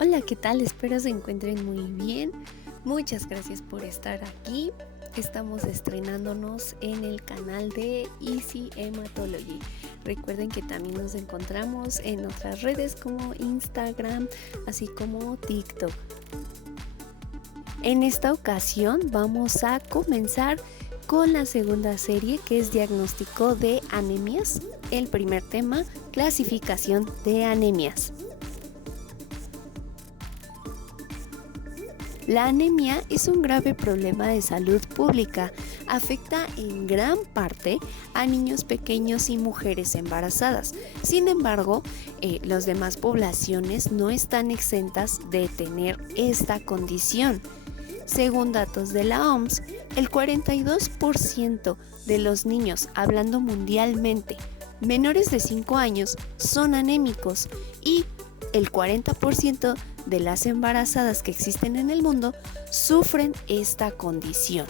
Hola, ¿qué tal? Espero se encuentren muy bien. Muchas gracias por estar aquí. Estamos estrenándonos en el canal de Easy Hematology. Recuerden que también nos encontramos en otras redes como Instagram, así como TikTok. En esta ocasión vamos a comenzar con la segunda serie, que es diagnóstico de anemias. El primer tema, clasificación de anemias. La anemia es un grave problema de salud pública. Afecta en gran parte a niños pequeños y mujeres embarazadas. Sin embargo, las demás poblaciones no están exentas de tener esta condición. Según datos de la OMS, el 42% de los niños, hablando mundialmente, menores de 5 años son anémicos y el 40% de las embarazadas que existen en el mundo sufren esta condición.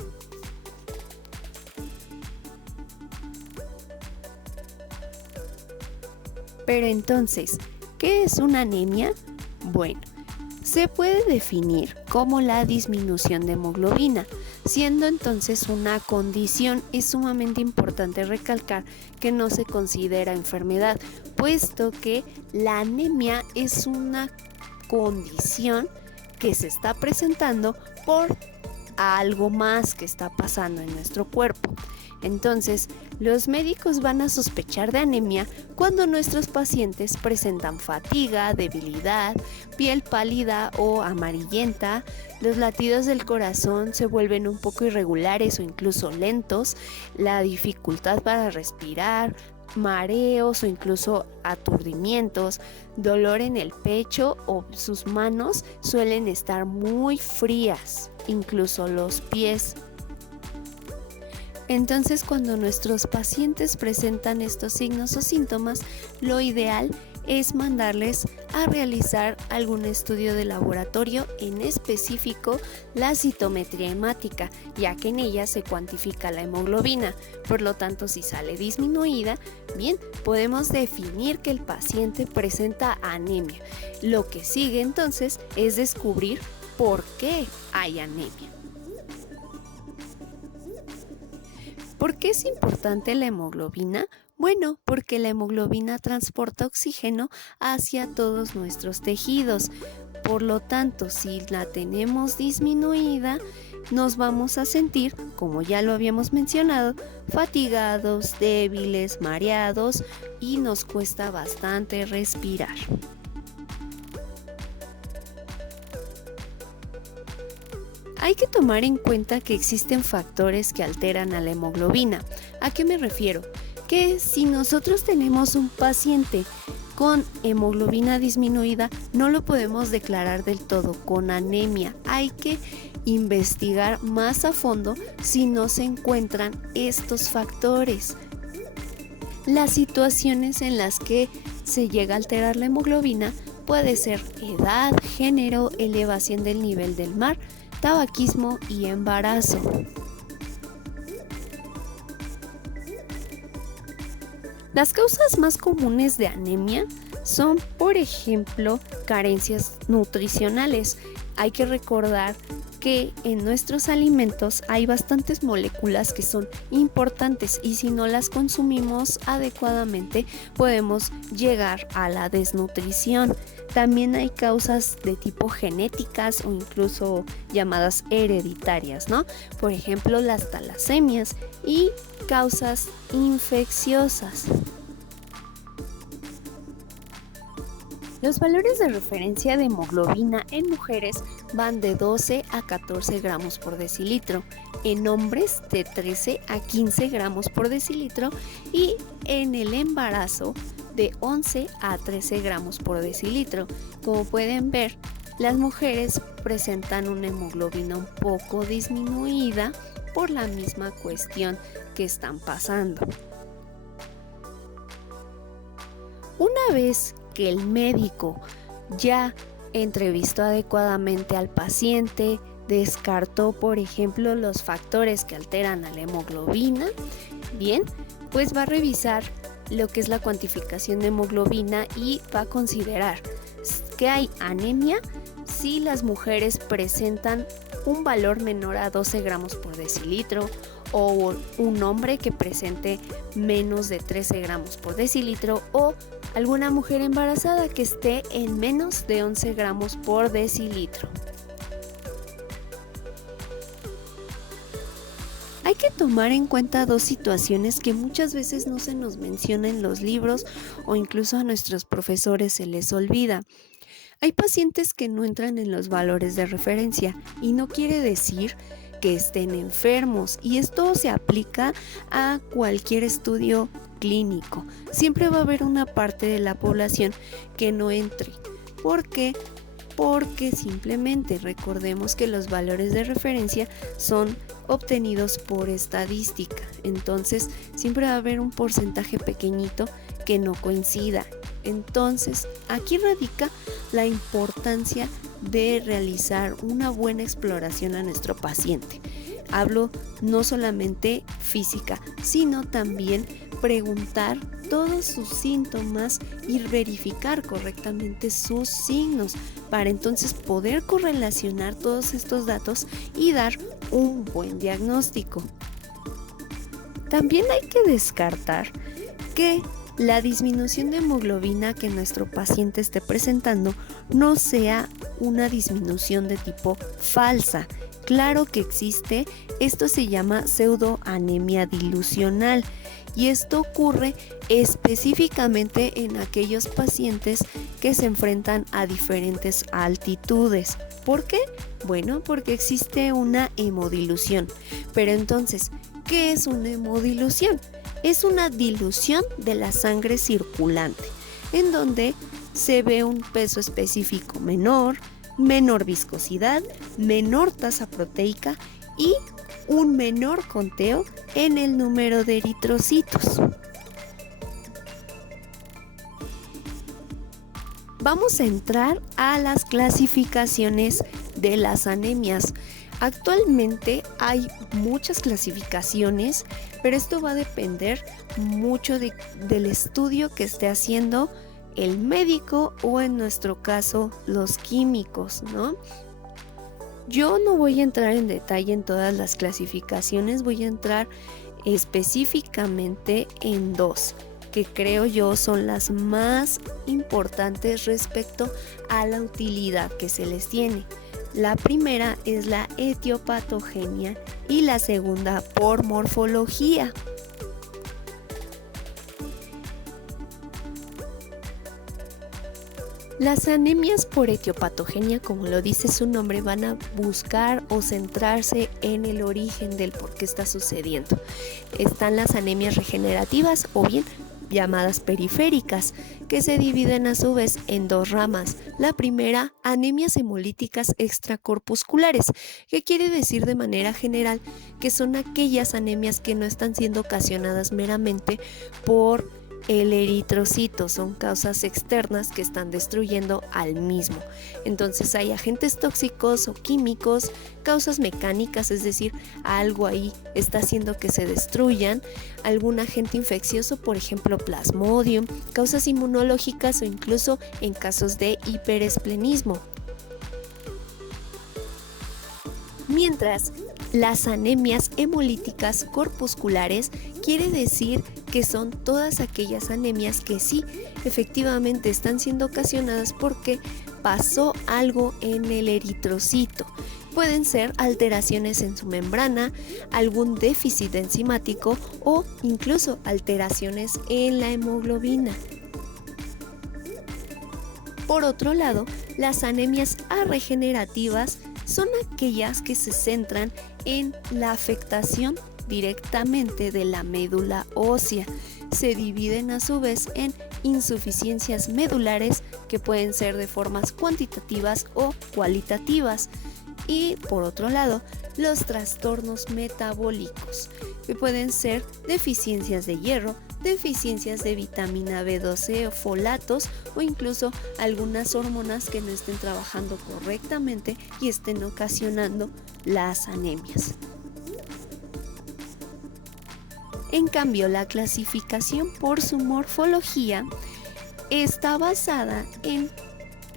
Pero entonces, ¿qué es una anemia? Bueno, se puede definir como la disminución de hemoglobina. Siendo entonces una condición, es sumamente importante recalcar que no se considera enfermedad, puesto que la anemia es una condición que se está presentando por algo más que está pasando en nuestro cuerpo. Entonces, los médicos van a sospechar de anemia cuando nuestros pacientes presentan fatiga, debilidad, piel pálida o amarillenta, los latidos del corazón se vuelven un poco irregulares o incluso lentos, la dificultad para respirar, mareos o incluso aturdimientos, dolor en el pecho o sus manos suelen estar muy frías, incluso los pies. Entonces, cuando nuestros pacientes presentan estos signos o síntomas, lo ideal es mandarles a realizar algún estudio de laboratorio, en específico la citometría hemática, ya que en ella se cuantifica la hemoglobina. Por lo tanto, si sale disminuida, bien, podemos definir que el paciente presenta anemia. Lo que sigue entonces es descubrir por qué hay anemia. ¿Por qué es importante la hemoglobina? Bueno, porque la hemoglobina transporta oxígeno hacia todos nuestros tejidos. Por lo tanto, si la tenemos disminuida, nos vamos a sentir, como ya lo habíamos mencionado, fatigados, débiles, mareados y nos cuesta bastante respirar. Hay que tomar en cuenta que existen factores que alteran a la hemoglobina. ¿A qué me refiero? Que si nosotros tenemos un paciente con hemoglobina disminuida, no lo podemos declarar del todo con anemia. Hay que investigar más a fondo si no se encuentran estos factores. Las situaciones en las que se llega a alterar la hemoglobina puede ser edad, género, elevación del nivel del mar, tabaquismo y embarazo. Las causas más comunes de anemia son, por ejemplo, carencias nutricionales. Hay que recordar que en nuestros alimentos hay bastantes moléculas que son importantes y si no las consumimos adecuadamente podemos llegar a la desnutrición. También hay causas de tipo genéticas o incluso llamadas hereditarias, ¿no? Por ejemplo, las talasemias y causas infecciosas. Los valores de referencia de hemoglobina en mujeres van de 12 a 14 gramos por decilitro, en hombres de 13 a 15 gramos por decilitro y en el embarazo de 11 a 13 gramos por decilitro. Como pueden ver, las mujeres presentan una hemoglobina un poco disminuida por la misma cuestión que están pasando. Una vez que el médico ya entrevistó adecuadamente al paciente, descartó, por ejemplo, los factores que alteran a la hemoglobina, bien, pues va a revisar lo que es la cuantificación de hemoglobina y va a considerar que hay anemia si las mujeres presentan un valor menor a 12 gramos por decilitro o un hombre que presente menos de 13 gramos por decilitro o alguna mujer embarazada que esté en menos de 11 gramos por decilitro. Hay que tomar en cuenta dos situaciones que muchas veces no se nos menciona en los libros o incluso a nuestros profesores se les olvida. Hay pacientes que no entran en los valores de referencia y no quiere decir que estén enfermos, y esto se aplica a cualquier estudio clínico. Siempre va a haber una parte de la población que no entre. ¿Por qué? Porque simplemente recordemos que los valores de referencia son obtenidos por estadística. Entonces, siempre va a haber un porcentaje pequeñito que no coincida. Entonces, aquí radica la importancia de realizar una buena exploración a nuestro paciente. Hablo no solamente física, sino también preguntar todos sus síntomas y verificar correctamente sus signos para entonces poder correlacionar todos estos datos y dar un buen diagnóstico. También hay que descartar que la disminución de hemoglobina que nuestro paciente esté presentando no sea una disminución de tipo falsa. Claro que existe, esto se llama pseudoanemia dilucional y esto ocurre específicamente en aquellos pacientes que se enfrentan a diferentes altitudes. ¿Por qué? Bueno, porque existe una hemodilución. Pero entonces, ¿qué es una hemodilución? Es una dilución de la sangre circulante, en donde se ve un peso específico menor viscosidad, menor tasa proteica y un menor conteo en el número de eritrocitos. Vamos a entrar a las clasificaciones de las anemias. Actualmente hay muchas clasificaciones, pero esto va a depender mucho del estudio que esté haciendo el médico o en nuestro caso los químicos, ¿no? Yo no voy a entrar en detalle en todas las clasificaciones, voy a entrar específicamente en dos, que creo yo son las más importantes respecto a la utilidad que se les tiene. La primera es la etiopatogenia y la segunda por morfología. Las anemias por etiopatogenia, como lo dice su nombre, van a buscar o centrarse en el origen del por qué está sucediendo. Están las anemias regenerativas o bien llamadas periféricas, que se dividen a su vez en dos ramas. La primera, anemias hemolíticas extracorpusculares, que quiere decir de manera general que son aquellas anemias que no están siendo ocasionadas meramente por el eritrocito, son causas externas que están destruyendo al mismo. Entonces hay agentes tóxicos o químicos, causas mecánicas, es decir, algo ahí está haciendo que se destruyan, algún agente infeccioso, por ejemplo Plasmodium, causas inmunológicas o incluso en casos de hiperesplenismo. Mientras las anemias hemolíticas corpusculares quiere decir que son todas aquellas anemias que sí, efectivamente están siendo ocasionadas porque pasó algo en el eritrocito. Pueden ser alteraciones en su membrana, algún déficit enzimático o incluso alteraciones en la hemoglobina. Por otro lado, las anemias arregenerativas son aquellas que se centran en la afectación directamente de la médula ósea. Se dividen a su vez en insuficiencias medulares que pueden ser de formas cuantitativas o cualitativas. Y por otro lado, los trastornos metabólicos, que pueden ser deficiencias de hierro, deficiencias de vitamina B12 o folatos o incluso algunas hormonas que no estén trabajando correctamente y estén ocasionando las anemias. En cambio, la clasificación por su morfología está basada en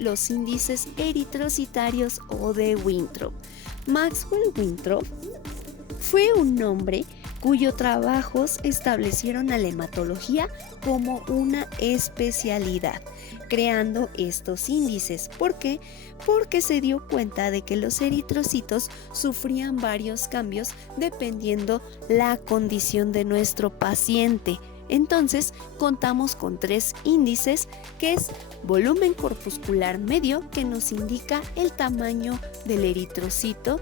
los índices eritrocitarios o de Winthrop. Maxwell Winthrop fue un hombre cuyos trabajos establecieron a la hematología como una especialidad, creando estos índices. ¿Por qué? Porque se dio cuenta de que los eritrocitos sufrían varios cambios dependiendo la condición de nuestro paciente. Entonces, contamos con 3 índices, que es volumen corpuscular medio, que nos indica el tamaño del eritrocito,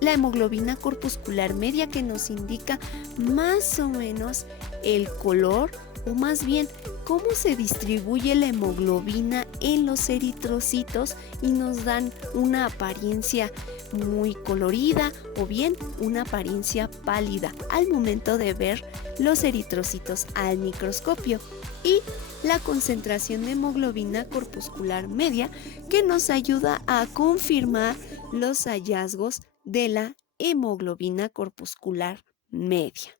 la hemoglobina corpuscular media, que nos indica más o menos el color, o más bien cómo se distribuye la hemoglobina en los eritrocitos y nos dan una apariencia muy colorida o bien una apariencia pálida al momento de ver los eritrocitos al microscopio. Y la concentración de hemoglobina corpuscular media, que nos ayuda a confirmar los hallazgos de la hemoglobina corpuscular media.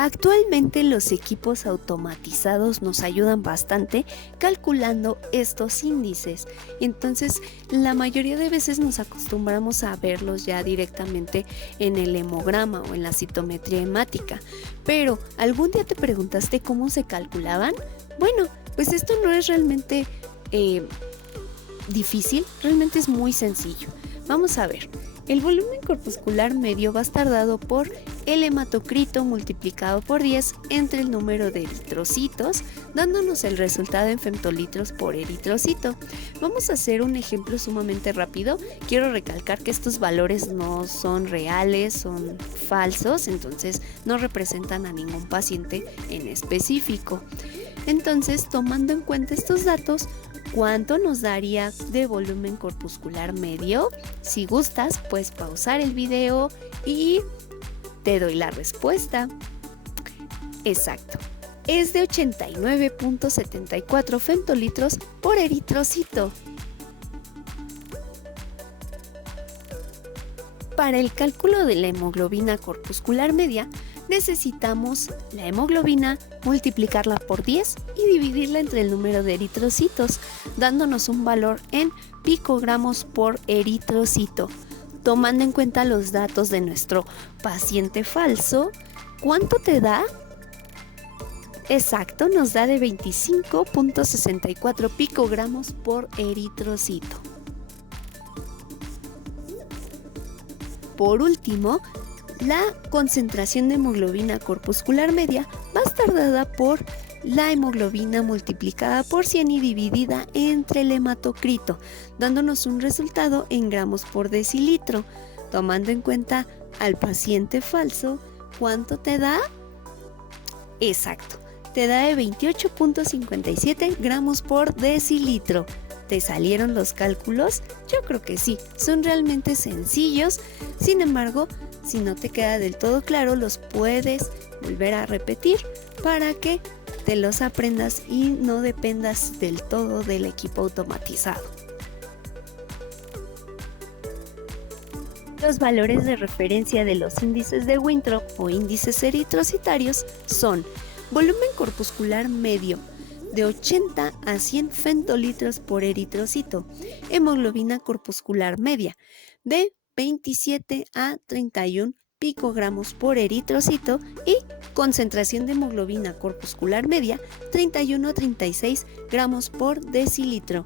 Actualmente los equipos automatizados nos ayudan bastante calculando estos índices. Entonces, la mayoría de veces nos acostumbramos a verlos ya directamente en el hemograma o en la citometría hemática. Pero, ¿algún día te preguntaste cómo se calculaban? Bueno, pues esto no es realmente difícil, realmente es muy sencillo. Vamos a ver. El volumen corpuscular medio va a estar dado por el hematocrito multiplicado por 10 entre el número de eritrocitos, dándonos el resultado en femtolitros por eritrocito. Vamos a hacer un ejemplo sumamente rápido. Quiero recalcar que estos valores no son reales, son falsos, entonces no representan a ningún paciente en específico. Entonces, tomando en cuenta estos datos, ¿cuánto nos daría de volumen corpuscular medio? Si gustas, puedes pausar el video y te doy la respuesta. Exacto, es de 89.74 femtolitros por eritrocito. Para el cálculo de la hemoglobina corpuscular media, necesitamos la hemoglobina, multiplicarla por 10 y dividirla entre el número de eritrocitos, dándonos un valor en picogramos por eritrocito. Tomando en cuenta los datos de nuestro paciente falso, ¿cuánto te da? Exacto, nos da de 25.64 picogramos por eritrocito. Por último, la concentración de hemoglobina corpuscular media va a estar dada por la hemoglobina multiplicada por 100 y dividida entre el hematocrito, dándonos un resultado en gramos por decilitro. Tomando en cuenta al paciente falso, ¿cuánto te da? Exacto, te da de 28.57 gramos por decilitro. ¿Te salieron los cálculos? Yo creo que sí, son realmente sencillos. Sin embargo, si no te queda del todo claro, los puedes volver a repetir para que te los aprendas y no dependas del todo del equipo automatizado. Los valores de referencia de los índices de Winthrop o índices eritrocitarios son volumen corpuscular medio de 80 a 100 femtolitros por eritrocito, hemoglobina corpuscular media de 27 a 31 picogramos por eritrocito y concentración de hemoglobina corpuscular media 31 a 36 gramos por decilitro.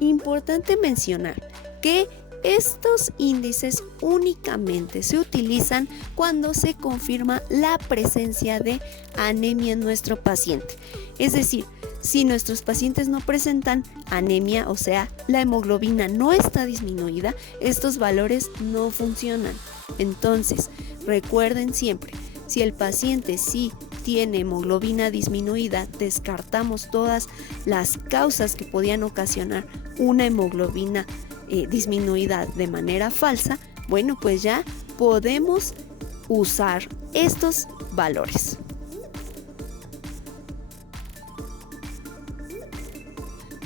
Importante mencionar que estos índices únicamente se utilizan cuando se confirma la presencia de anemia en nuestro paciente. Es decir, si nuestros pacientes no presentan anemia, o sea, la hemoglobina no está disminuida, estos valores no funcionan. Entonces, recuerden siempre, si el paciente sí tiene hemoglobina disminuida, descartamos todas las causas que podían ocasionar una hemoglobina disminuida de manera falsa. Bueno, pues ya podemos usar estos valores.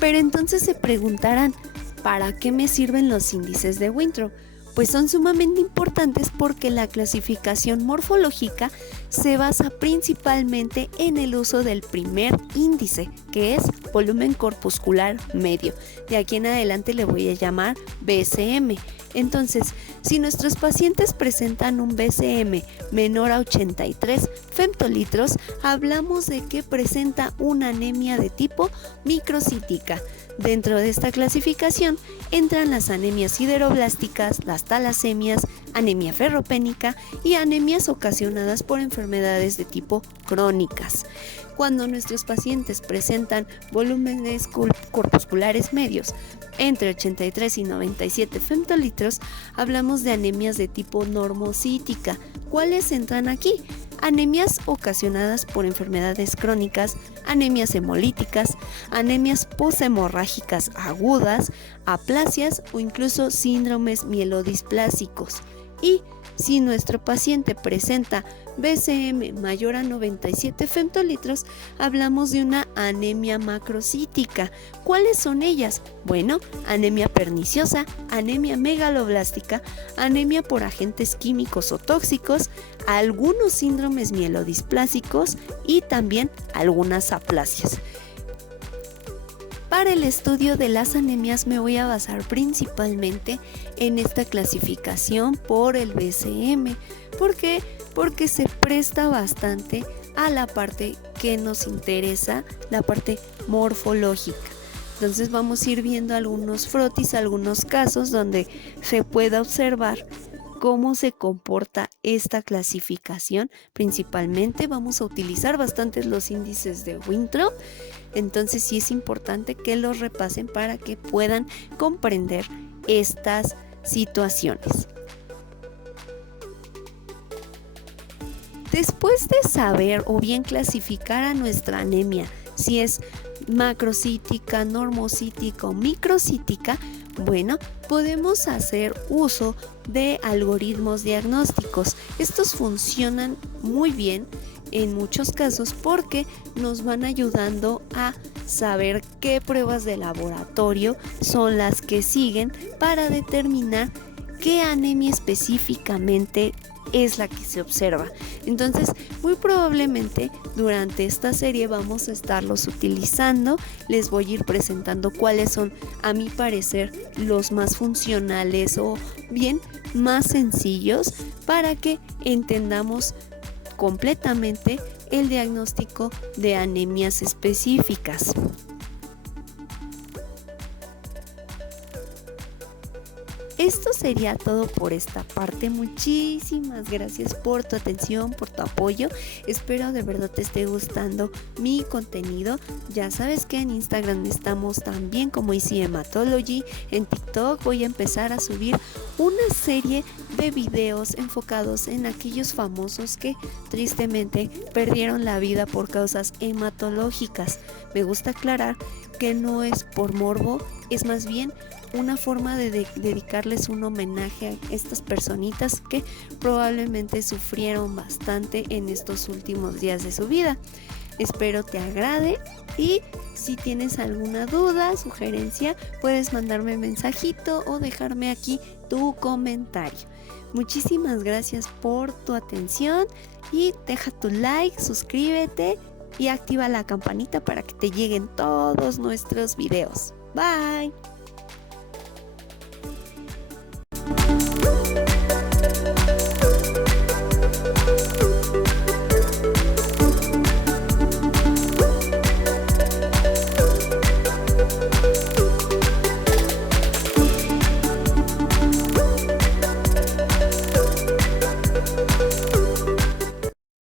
Pero entonces se preguntarán, ¿para qué me sirven los índices de Winthrop? Pues son sumamente importantes porque la clasificación morfológica se basa principalmente en el uso del primer índice, que es volumen corpuscular medio. De aquí en adelante le voy a llamar BCM. Entonces, si nuestros pacientes presentan un BCM menor a 83 femtolitros, hablamos de que presenta una anemia de tipo microcítica. Dentro de esta clasificación entran las anemias sideroblásticas, las talasemias, anemia ferropénica y anemias ocasionadas por enfermedades de tipo crónicas. Cuando nuestros pacientes presentan volúmenes corpusculares medios entre 83 y 97 femtolitros, hablamos de anemias de tipo normocítica. ¿Cuáles entran aquí? Anemias ocasionadas por enfermedades crónicas, anemias hemolíticas, anemias poshemorrágicas agudas, aplasias o incluso síndromes mielodisplásicos. Y si nuestro paciente presenta BCM mayor a 97 femtolitros, hablamos de una anemia macrocítica. ¿Cuáles son ellas? Bueno, anemia perniciosa, anemia megaloblástica, anemia por agentes químicos o tóxicos, algunos síndromes mielodisplásicos y también algunas aplasias. Para el estudio de las anemias me voy a basar principalmente en esta clasificación por el BCM. ¿Por qué? Porque se presta bastante a la parte que nos interesa, la parte morfológica. Entonces vamos a ir viendo algunos frotis, algunos casos donde se pueda observar cómo se comporta esta clasificación. Principalmente vamos a utilizar bastante los índices de Winthrop. Entonces sí es importante que los repasen para que puedan comprender estas situaciones. Después de saber o bien clasificar a nuestra anemia, si es macrocítica, normocítica o microcítica, bueno, podemos hacer uso de algoritmos diagnósticos. Estos funcionan muy bien en muchos casos porque nos van ayudando a saber qué pruebas de laboratorio son las que siguen para determinar qué anemia específicamente es la que se observa. Entonces, muy probablemente durante esta serie vamos a estarlos utilizando. Les voy a ir presentando cuáles son, a mi parecer, los más funcionales o bien más sencillos para que entendamos completamente el diagnóstico de anemias específicas. Esto sería todo por esta parte. Muchísimas gracias por tu atención, por tu apoyo. Espero de verdad te esté gustando mi contenido. Ya sabes que en Instagram estamos también como Easy Hematology. En TikTok voy a empezar a subir una serie de videos enfocados en aquellos famosos que tristemente perdieron la vida por causas hematológicas. Me gusta aclarar que no es por morbo, es más bien una forma de dedicarles un homenaje a estas personitas que probablemente sufrieron bastante en estos últimos días de su vida. Espero te agrade y si tienes alguna duda, sugerencia, puedes mandarme un mensajito o dejarme aquí tu comentario. Muchísimas gracias por tu atención y deja tu like, suscríbete y activa la campanita para que te lleguen todos nuestros videos. Bye.